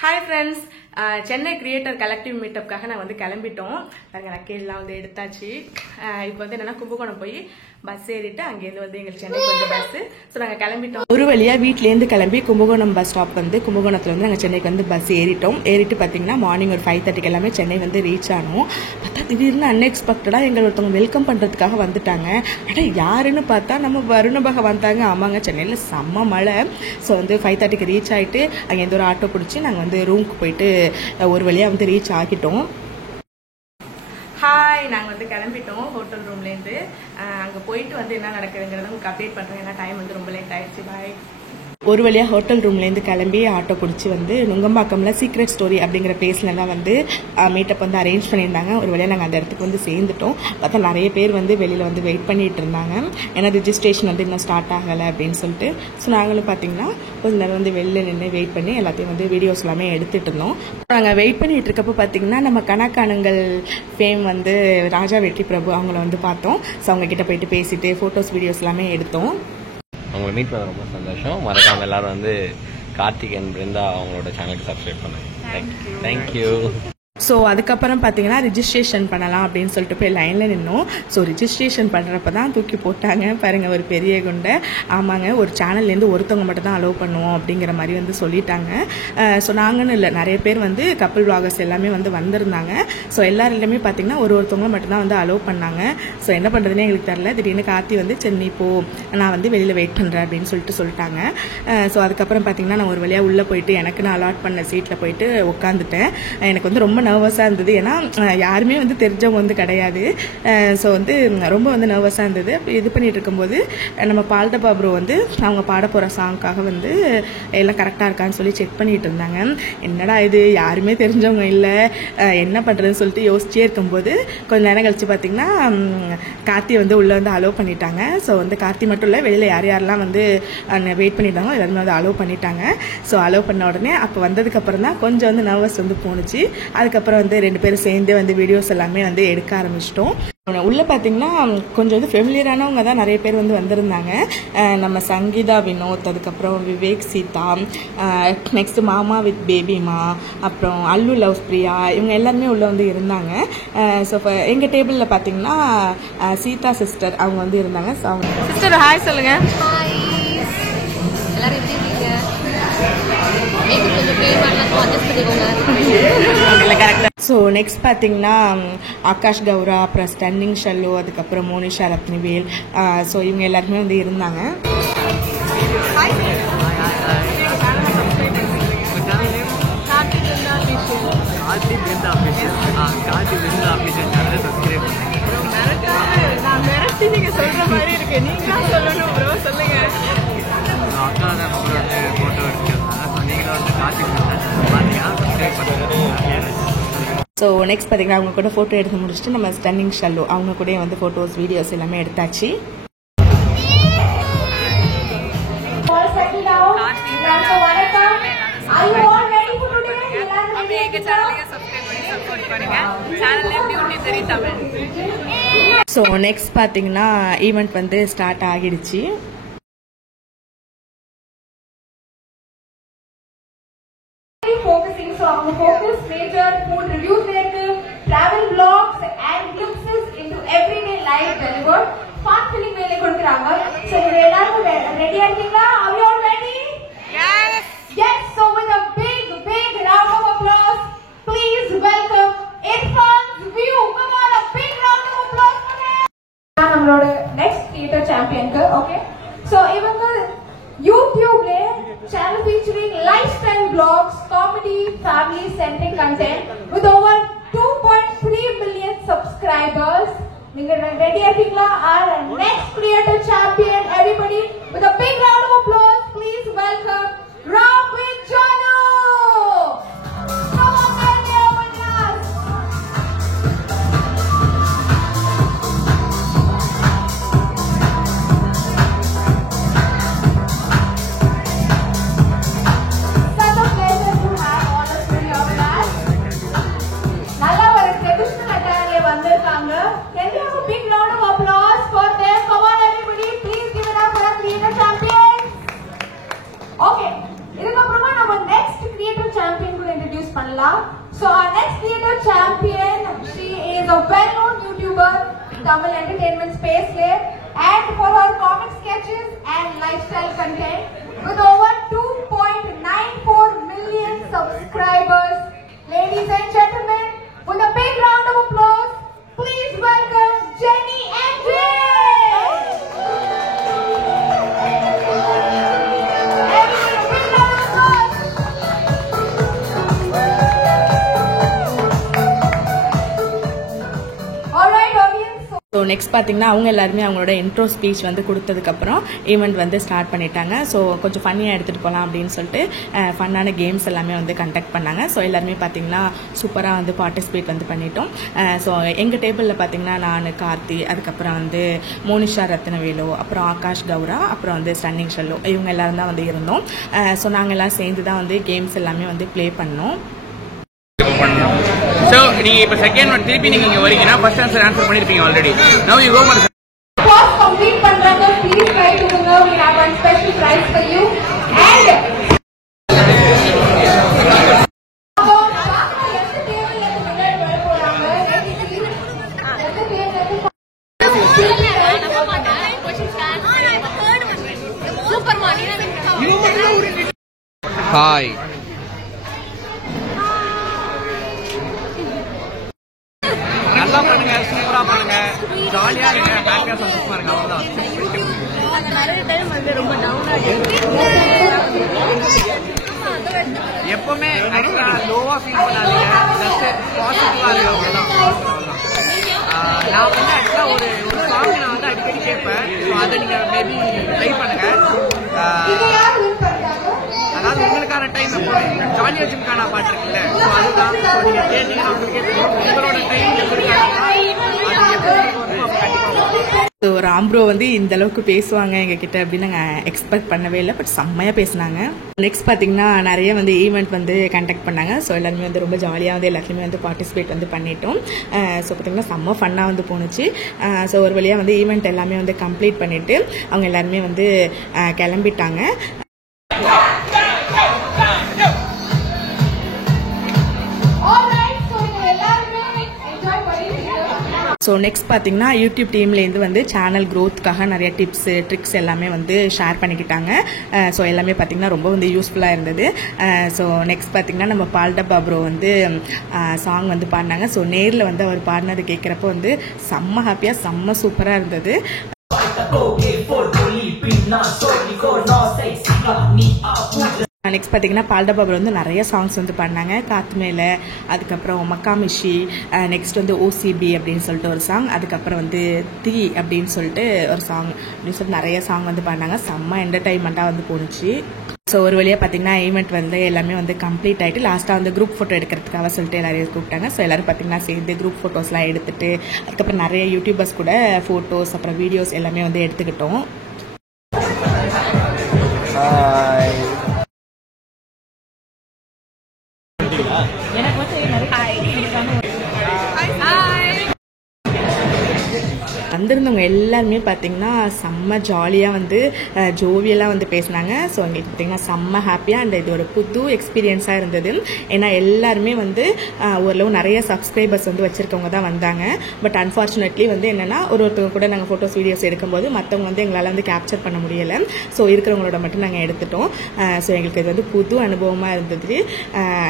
Hi friends, Chennai creator collective மீட்டப்காக நான் வந்து கிளம்பிட்டோம். பாருங்க லக்கேஜ்லாம் வந்து எடுத்தாச்சு. இப்போ வந்து என்னன்னா கும்பகோணம் போய் பஸ் ஏறிட்டு அங்கேருந்து வந்து எங்களுக்கு சென்னைக்கு வந்து பஸ். ஸோ நாங்கள் கிளம்பிட்டோம். ஒரு வழியாக வீட்டிலேருந்து கிளம்பி கும்பகோணம் பஸ் ஸ்டாப் வந்து கும்பகோணத்தில் வந்து நாங்கள் சென்னைக்கு வந்து பஸ் ஏறிட்டோம். ஏறிட்டு பார்த்தீங்கன்னா மார்னிங் ஒரு 5:30 எல்லாமே சென்னை வந்து ரீச் ஆனோம். பார்த்தா திடீர்னு அன்எக்ஸ்பெக்டடாக எங்களை ஒருத்தவங்க வெல்கம் பண்ணுறதுக்காக வந்துட்டாங்க. ஆனால் யாருன்னு பார்த்தா நம்ம வருணபக வந்தாங்க. ஆமாங்க, சென்னையில் செம்ம மழை. ஸோ வந்து 5:30 ரீச் ஆகிட்டு அங்கேருந்து ஒரு ஆட்டோ பிடிச்சி நாங்கள் வந்து ரூமுக்கு போயிட்டு ஒரு வழியாக வந்து ரீச் ஆகிட்டோம். ஹாய், நாங்கள் வந்து கிளம்பிட்டோம் ஹோட்டல் ரூம்லேருந்து. அங்கே போயிட்டு வந்து என்ன நடக்குதுங்கிறத உங்களுக்கு அப்டேட் பண்ணுறேன். ஏன்னா டைம் வந்து ரொம்ப லேட் ஆயிடுச்சு. பாய். ஒரு வழியாக ஹோட்டல் ரூம்லேருந்து கிளம்பி ஆட்டோ பிடிச்சி வந்து நுங்கம்பாக்கம்ல சீக்ரெட் ஸ்டோரி அப்படிங்கிற பிளேஸ்லாம் வந்து மீட்டப் வந்து அரேஞ்ச் பண்ணியிருந்தாங்க. ஒரு வழியாக நாங்கள் அந்த இடத்துக்கு வந்து சேர்ந்துட்டோம். பார்த்தா நிறைய பேர் வந்து வெளியில் வந்து வெயிட் பண்ணிட்டு இருந்தாங்க. ஏன்னா ரிஜிஸ்ட்ரேஷன் வந்து இன்னும் ஸ்டார்ட் ஆகலை அப்படின்னு சொல்லிட்டு. ஸோ நாங்களும் பார்த்தீங்கன்னா கொஞ்சம் நேரம் வந்து வெளில நின்று வெயிட் பண்ணி எல்லாத்தையும் வந்து வீடியோஸ் எல்லாமே எடுத்துகிட்டு இருந்தோம். நாங்கள் வெயிட் பண்ணிட்டு இருக்கப்போ பார்த்தீங்கன்னா நம்ம கணக்கானுங்கள் ஃபேம் வந்து ராஜா வெற்றி பிரபு அவங்கள வந்து பார்த்தோம். ஸோ அவங்க கிட்ட போயிட்டு பேசிட்டு ஃபோட்டோஸ் வீடியோஸ் எல்லாமே எடுத்தோம். அவங்களை மீட் பண்ண ரொம்ப சந்தோஷம். மறக்காம எல்லாரும் வந்து கார்த்திக் அண்ட் பிருந்தா அவங்களோட சேனலுக்கு சப்ஸ்கிரைப் பண்ணுங்க. தேங்க்யூ. ஸோ அதுக்கப்புறம் பார்த்தீங்கன்னா ரிஜிஸ்ட்ரேஷன் பண்ணலாம் அப்படின்னு சொல்லிட்டு போய் லைனில் நின்னோம். ஸோ ரிஜிஸ்ட்ரேஷன் பண்ணுறப்ப தான் தூக்கி போட்டாங்க பாருங்கள் ஒரு பெரிய குண்டை. ஆமாங்க, ஒரு சேனல்லேருந்து ஒருத்தவங்க மட்டும் தான் அலோவ் பண்ணுவோம் அப்படிங்கிற மாதிரி வந்து சொல்லிட்டாங்க. ஸோ நாங்கன்னு இல்லை, நிறைய பேர் வந்து கப்பிள் விளாகர்ஸ் எல்லாமே வந்து வந்திருந்தாங்க. ஸோ எல்லாருமே பார்த்தீங்கன்னா ஒருத்தவங்க மட்டும்தான் வந்து அலோவ் பண்ணாங்க. ஸோ என்ன பண்ணுறதுனே எங்களுக்கு தெரில. திடீர்னு கார்த்தி வந்து சென்னை போ, நான் வந்து வெளியில் வெயிட் பண்ணுறேன் அப்படின்னு சொல்லிட்டாங்க. ஸோ அதுக்கப்புறம் பார்த்தீங்கன்னா நான் ஒரு வழியாக உள்ளே போயிட்டு எனக்கு நான் அலாட் பண்ண சீட்டில் போயிட்டு உட்காந்துட்டேன். எனக்கு வந்து ரொம்ப நர்வஸாக இருந்தது. ஏன்னா யாருமே வந்து தெரிஞ்சவங்க வந்து கிடையாது. ஸோ வந்து ரொம்ப வந்து நர்வஸாக இருந்தது. இது பண்ணிட்டு இருக்கும்போது நம்ம பால்டப்பா ப்ரோ வந்து அவங்க பாட போகிற சாங்க்காக வந்து எல்லாம் கரெக்டாக இருக்கான்னு சொல்லி செக் பண்ணிட்டு இருந்தாங்க. என்னடா இது யாருமே தெரிஞ்சவங்க இல்லை, என்ன பண்ணுறதுன்னு சொல்லிட்டு யோசிச்சே இருக்கும்போது கொஞ்சம் நேரம் கழிச்சு பார்த்தீங்கன்னா கார்த்தி வந்து உள்ளே வந்து அலோவ் பண்ணிட்டாங்க. ஸோ வந்து கார்த்தி மட்டும் இல்லை, வெளியில் யாரெல்லாம் வந்து வெயிட் பண்ணிட்டாங்களோ எல்லாருமே வந்து அலோவ் பண்ணிட்டாங்க. ஸோ அலோவ் பண்ண உடனே அப்போ வந்ததுக்கப்புறம் தான் கொஞ்சம் வந்து நர்வஸ் வந்து போணுச்சு. அதுக்கப்புறம் வந்து 2 பேரும் சேர்ந்து வந்து வீடியோஸ் எல்லாமே வந்து எடுக்க ஆரம்பிச்சிட்டோம். உள்ளே பார்த்தீங்கன்னா கொஞ்சம் வந்து ஃபெமிலியரானவங்க தான் நிறைய பேர் வந்து வந்திருந்தாங்க. நம்ம சங்கீதா வினோத், அதுக்கப்புறம் விவேக் சீதா, நெக்ஸ்ட் மாமா வித் பேபிமா, அப்புறம் அல்லு லவ் பிரியா, இவங்க எல்லாருமே உள்ளே வந்து இருந்தாங்க. ஸோ இப்போ எங்கள் டேபிளில் பார்த்தீங்கன்னா சீதா சிஸ்டர் அவங்க வந்து இருந்தாங்க. ஸோ அவங்க சிஸ்டர் ஹாய் சொல்லுங்க. எல்லாரும் எப்படி இருக்கீங்க? கொஞ்சம் பேர் வரலாம், அட்ஜஸ்ட் பண்ணிக்கோங்க. ஸோ நெக்ஸ்ட் பார்த்தீங்கன்னா ஆகாஷ் கௌரா, அப்புறம் ஸ்டன்னிங் ஷல்லு, அதுக்கப்புறம் மோனிஷா ரத்னிவேல், ஸோ இவங்க எல்லாருமே வந்து இருந்தாங்க. நீங்க சொல்ற மாதிரி இருக்கு, நீங்க சொல்லணும் ப்ரோ, சொல்லுங்க. ஸோ நெக்ஸ்ட் பார்த்தீங்கன்னா அவங்க கூட ஃபோட்டோ எடுத்து முடிச்சுட்டு நம்ம ஸ்டன்னிங் ஷல்லு அவங்க கூட வந்து ஃபோட்டோஸ் வீடியோஸ் எல்லாமே எடுத்தாச்சு. ஸோ நெக்ஸ்ட் பார்த்தீங்கன்னா ஈவெண்ட் வந்து ஸ்டார்ட் ஆகிடுச்சு. Focusing, so our focus major food reviews narrative, travel vlogs and glimpses into everyday life delivered. Fast filling மேலே கொடுக்கறாங்க. So எல்லாரும் ரெடியா இருக்கீங்களா? Are you all ready? Yes. Yes. So with a big round of applause, please welcome Irfan's View. Come on, a big round of applause for him. நம்மளோட next theater champion க்கு, okay? So இவங்க YouTubeல channel featuring lifestyle vlogs, comedy, family centric content with over 2.3 million subscribers. நீங்க ரெடியா இருக்கீங்களா? Our next creator champion, everybody with a big round of applause, please welcome Ram with Janu. Can we have a big round of applause for them? Come on everybody, please give it up for our creator champions. Pannala. So our next theater champion, she is a well-known YouTuber in Tamil entertainment space here, and for her comic sketches and lifestyle content with over 2.94 million subscribers. Ladies and gentlemen, with a big round of applause, please welcome Jenny and Jay. So next பார்த்தீங்கன்னா அவங்க எல்லாருமே அவங்களோட intro speech வந்து கொடுத்ததுக்கப்புறம் event வந்து start பண்ணிட்டாங்க. So கொஞ்சம் ஃபன்னியாக எடுத்துகிட்டு போகலாம் அப்படின்னு சொல்லிட்டு ஃபன்னான கேம்ஸ் எல்லாமே வந்து கண்டக்ட் பண்ணாங்க. ஸோ எல்லாருமே பார்த்தீங்கன்னா சூப்பராக வந்து பார்ட்டிசிபேட் வந்து பண்ணிட்டோம். ஸோ எங்கள் டேபிளில் பார்த்தீங்கன்னா நான், கார்த்தி, அதுக்கப்புறம் வந்து மோனிஷா ரத்னவேலு, அப்புறம் ஆகாஷ் கௌரா, அப்புறம் வந்து ஸ்டன்னிங் ஷல்லு, இவங்க எல்லாரும் தான் வந்து இருந்தோம். ஸோ நாங்கள் எல்லாம் சேர்ந்து தான் வந்து கேம்ஸ் எல்லாமே வந்து ப்ளே பண்ணோம். So, நீங்க இப்ப செகண்ட் ஒன் திருப்பி நீங்க இங்க வரீங்கன்னா ஃபர்ஸ்ட் ஆன்சர் பண்ணிருப்பீங்க already. Now you go for First complete பண்றாங்க. Please try to win. We have one special prize for you. And Hi. நல்லா பண்ணுங்க, சூப்பரா பண்ணுங்க, ஜாலியா இருங்க, ஹாப்பியா சந்தோஷமா இருங்க, அவ்வளவுதான். எப்பவுமே லோவா ஃபீல் பண்ணாதீங்க, ஜஸ்ட் பாசிட்டிவா இருங்க, அவ்வளவுதான். நான் வந்து ஆக்சுவலா ஒரு சாங் நான் வந்து அடிக்கடி கேட்பேன். அதை நீங்க மேபி ட்ரை பண்ணுங்க. அதாவது உங்களுக்கான டைம் எப்போ ஜாலி வச்சுக்கான பாட்டு இருக்குல்ல, ஸோ அதுதான் நீங்க கேட்டீங்கன்னா உங்களுக்கு உங்களோட டைம் ஸோ ராம்ப்ரோ வந்து இந்த அளவுக்கு பேசுவாங்க எங்ககிட்ட அப்படின்னு நாங்கள் எக்ஸ்பெக்ட் பண்ணவே இல்லை. பட் செம்மையாக பேசினாங்க. நெக்ஸ்ட் பார்த்தீங்கன்னா நிறைய வந்து ஈவெண்ட் வந்து கண்டக்ட் பண்ணாங்க. ஸோ எல்லாருமே வந்து ரொம்ப ஜாலியாக வந்து எல்லாத்துலேயுமே வந்து பார்ட்டிசிபேட் வந்து பண்ணிட்டோம். ஸோ பார்த்தீங்கன்னா செம்ம ஃபன்னாக வந்து போணுச்சு. ஸோ ஒரு வழியாக வந்து ஈவெண்ட் எல்லாமே வந்து கம்ப்ளீட் பண்ணிவிட்டு அவங்க எல்லாருமே வந்து கிளம்பிட்டாங்க. ஸோ நெக்ஸ்ட் பார்த்தீங்கன்னா யூடியூப் டீம்லேருந்து வந்து சேனல் க்ரோத்துக்காக நிறைய டிப்ஸு ட்ரிக்ஸ் எல்லாமே வந்து ஷேர் பண்ணிக்கிட்டாங்க. ஸோ எல்லாமே பார்த்தீங்கன்னா ரொம்ப வந்து யூஸ்ஃபுல்லாக இருந்தது. ஸோ நெக்ஸ்ட் பார்த்தீங்கன்னா நம்ம பால்டப்பா ப்ரோ வந்து சாங் வந்து பாடினாங்க. ஸோ நேரில் வந்து அவர் பாடினது கேட்குறப்போ வந்து செம்ம ஹாப்பியாக செம்ம சூப்பராக இருந்தது. நெக்ஸ்ட் பார்த்தீங்கன்னா பால்டப்பா ப்ரோ வந்து நிறைய சாங்ஸ் வந்து பாடினாங்க. காத்து மேலே, அதுக்கப்புறம் மக்காமிஷி, நெக்ஸ்ட் வந்து ஓசிபி அப்படின்னு சொல்லிட்டு ஒரு சாங், அதுக்கப்புறம் வந்து தீ அப்படின்னு சொல்லிட்டு ஒரு சாங் அப்படின்னு சொல்லிட்டு நிறைய சாங் வந்து பாடினாங்க. செம்ம என்டர்டைன்மெண்ட்டாக வந்து போணுச்சு. ஸோ ஒரு வழியாக பார்த்தீங்கன்னா ஈவெண்ட் வந்து எல்லாமே வந்து கம்ப்ளீட் ஆகிட்டு லாஸ்ட்டாக வந்து குரூப் ஃபோட்டோ எடுக்கிறதுக்காக சொல்லிட்டு எல்லாரையும் கூப்பிட்டாங்க. ஸோ எல்லோரும் பார்த்தீங்கன்னா சேர்ந்து குரூப் ஃபோட்டோஸ்லாம் எடுத்துகிட்டு அதுக்கப்புறம் நிறைய யூடியூபர்ஸ் கூட ஃபோட்டோஸ் அப்புறம் வீடியோஸ் எல்லாமே வந்து எடுத்துக்கிட்டோம். வந்திருந்தவங்க எல்லாருமே பார்த்தீங்கன்னா செம்ம ஜாலியாக வந்து ஜோவியெல்லாம் வந்து பேசினாங்க. ஸோ எங்களுக்கு பார்த்தீங்கன்னா செம்ம ஹாப்பியாக அண்ட் இது ஒரு புது எக்ஸ்பீரியன்ஸாக இருந்தது. ஏன்னா எல்லாருமே வந்து ஓரளவு நிறைய சப்ஸ்கிரைபர்ஸ் வந்து வச்சுருக்கவங்க தான் வந்தாங்க. பட் அன்ஃபார்ச்சுனேட்லி வந்து என்னென்னா ஒருத்தவங்க கூட நாங்கள் ஃபோட்டோஸ் வீடியோஸ் எடுக்கும்போது மற்றவங்க வந்து எங்களால் வந்து கேப்சர் பண்ண முடியலை. ஸோ இருக்கிறவங்களோட மட்டும் நாங்கள் எடுத்துட்டோம். ஸோ எங்களுக்கு இது வந்து புது அனுபவமாக இருந்தது.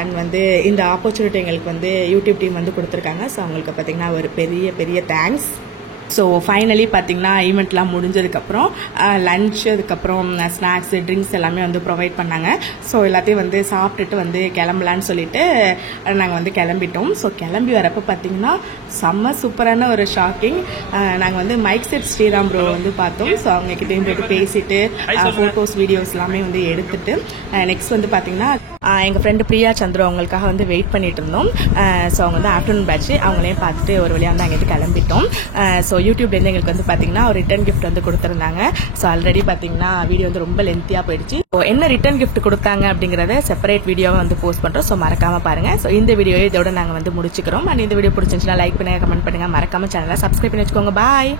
அண்ட் வந்து இந்த ஆப்பர்ச்சுனிட்டி எங்களுக்கு வந்து யூடியூப் டீம் வந்து கொடுத்துருக்காங்க. ஸோ அவங்களுக்கு பார்த்தீங்கன்னா ஒரு பெரிய பெரிய தேங்க்ஸ். ஸோ ஃபைனலி பார்த்தீங்கன்னா ஈவெண்ட்லாம் முடிஞ்சதுக்கப்புறம் லன்ச், அதுக்கப்புறம் ஸ்நாக்ஸு, ட்ரிங்க்ஸ் எல்லாமே வந்து ப்ரொவைட் பண்ணாங்க. ஸோ எல்லாத்தையும் வந்து சாப்பிட்டுட்டு வந்து கிளம்பலான்னு சொல்லிட்டு நாங்கள் வந்து கிளம்பிட்டோம். ஸோ கிளம்பி வரப்போ பார்த்தீங்கன்னா செம்ம சூப்பரான ஒரு ஷாக்கிங். நாங்கள் வந்து மைக் செட் ஸ்ரீராம் ப்ரோ வந்து பார்த்தோம். ஸோ அவங்ககிட்டையும் போய்ட்டு பேசிட்டு ஃபோட்டோஸ் வீடியோஸ் எல்லாமே வந்து எடுத்துட்டு நெக்ஸ்ட் வந்து பார்த்தீங்கன்னா எங்கள் ஃப்ரெண்டு பிரியா சந்திர அவங்களுக்காக வந்து வெயிட் பண்ணிட்டு இருந்தோம். ஸோ அவங்க வந்து ஆஃப்டர்நூன் பேட்ச் அவங்களையும் பார்த்துட்டு ஒரு வழியாக வந்து அங்கிட்டு கிளம்பிட்டோம். ஸோ யூடியூப்லேருந்து எங்களுக்கு வந்து பார்த்தீங்கன்னா ஒரு ரிட்டர்ன் கிஃப்ட் வந்து கொடுத்துருந்தாங்க. ஸோ ஆல்ரெடி பார்த்தீங்கன்னா வீடியோ வந்து ரொம்ப லென்த்தியாக போயிடுச்சு. ஸோ என்ன ரிட்டர்ன் கிஃப்ட் கொடுத்தாங்க அப்படிங்கிறத செப்பரேட் வீடியோவை வந்து போஸ்ட் பண்ணுறோம். ஸோ மறக்காமல் பாருங்கள். ஸோ இந்த வீடியோ இதோட நாங்கள் வந்து முடிச்சுக்கிறோம். அண்ட் இந்த வீடியோ பிடிச்சிருந்துச்சுன்னா லைக் பண்ணுங்கள், கமெண்ட் பண்ணுங்கள், மறக்காமல் சேனலை சப்ஸ்கிரைப் பண்ணி வச்சுக்கோங்க. பாய்.